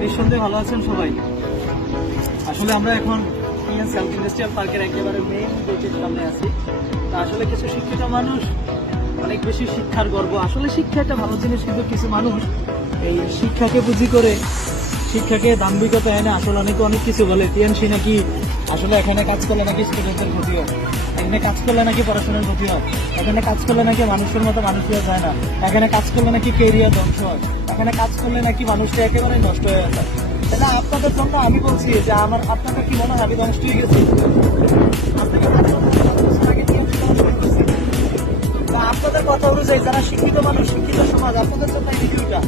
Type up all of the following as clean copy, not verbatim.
নিঃসন্দেহে ভালো আছেন সবাই। আসলে আমরা এখন সাউথ ইন্ডাস্ট্রিয়াল পার্কের একেবারে মেইন গেটের সামনে আছি। আসলে কিছু শিক্ষিত মানুষ অনেক বেশি শিক্ষার গর্ব। আসলে শিক্ষা একটা ভালো জিনিস, কিন্তু কিছু মানুষ এই শিক্ষাকে পুঁজি করে শিক্ষাকে দাম্ভিকতা এনে আসলে অনেক কিছু বলে। টিএনসি নাকি আসলে এখানে কাজ করলে নাকি স্টুডেন্টের ক্ষতি হয়, এখানে কাজ করলে নাকি পড়াশোনার ক্ষতি হয়, এখানে কাজ করলে নাকি মানুষের মতো মানুষ হওয়া যায় না, এখানে কাজ করলে নাকি কেরিয়ার ধ্বংস হয়, এখানে কাজ করলে নাকি মানুষটা একেবারে নষ্ট হয়ে যায়। তাহলে আপনাদের জন্য আমি বলছি যে আপনাদের কি মনে হয় আমি ধ্বংস হয়ে গেছি? আপনাদের কথা অনুযায়ী যারা শিক্ষিত মানুষ, শিক্ষিত সমাজ, আপনাদের জন্য এই ভিডিওটা।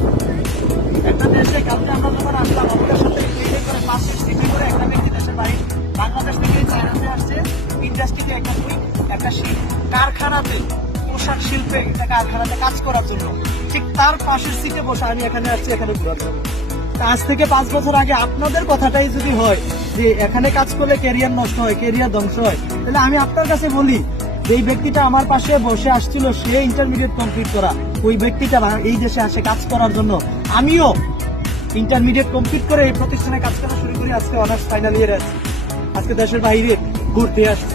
একটা দেশে কালকে আমরা যখন আসলাম আমাদের সাথে করে 5-6 করে একটা ব্যক্তি দেশের বাইরে বাংলাদেশ থেকে চায়নাতে আসছে ইন্ডাস্ট্রিতে একটা কারখানাতে, পোশাক শিল্পে একটা কারখানাতে কাজ করার জন্য। ঠিক তার পাশের সিটে বসে আমি এখানে আসছি এখানে ঘোরার জন্য। আজ থেকে 5 বছর আগে আপনাদের কথাটাই যদি হয় যে এখানে কাজ করলে ক্যারিয়ার নষ্ট হয়, ক্যারিয়ার ধ্বংস হয়, তাহলে আমি আপনার কাছে বলি যে এই ব্যক্তিটা আমার পাশে বসে আসছিল, সে ইন্টারমিডিয়েট কমপ্লিট করা, ওই ব্যক্তিটা এই দেশে আসে কাজ করার জন্য। আমিও ইন্টারমিডিয়েট কমপ্লিট করে এই প্রতিষ্ঠানে কাজ করা শুরু করি। আজকে অনার্স ফাইনাল ইয়ারে আছি, আজকে দেশের বাইরে ঘুরতে আসছি।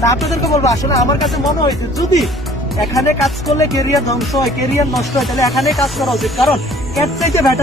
তা আপনাদেরকে বলবো, আসলে আমার কাছে মনে হয়েছে যদি এখানে কাজ করলে ক্যারিয়ার ধ্বংস হয়, ক্যারিয়ার নষ্ট হয়, তাহলে এখানে কাজ করা উচিত। কারণ এর চাইতে বেটার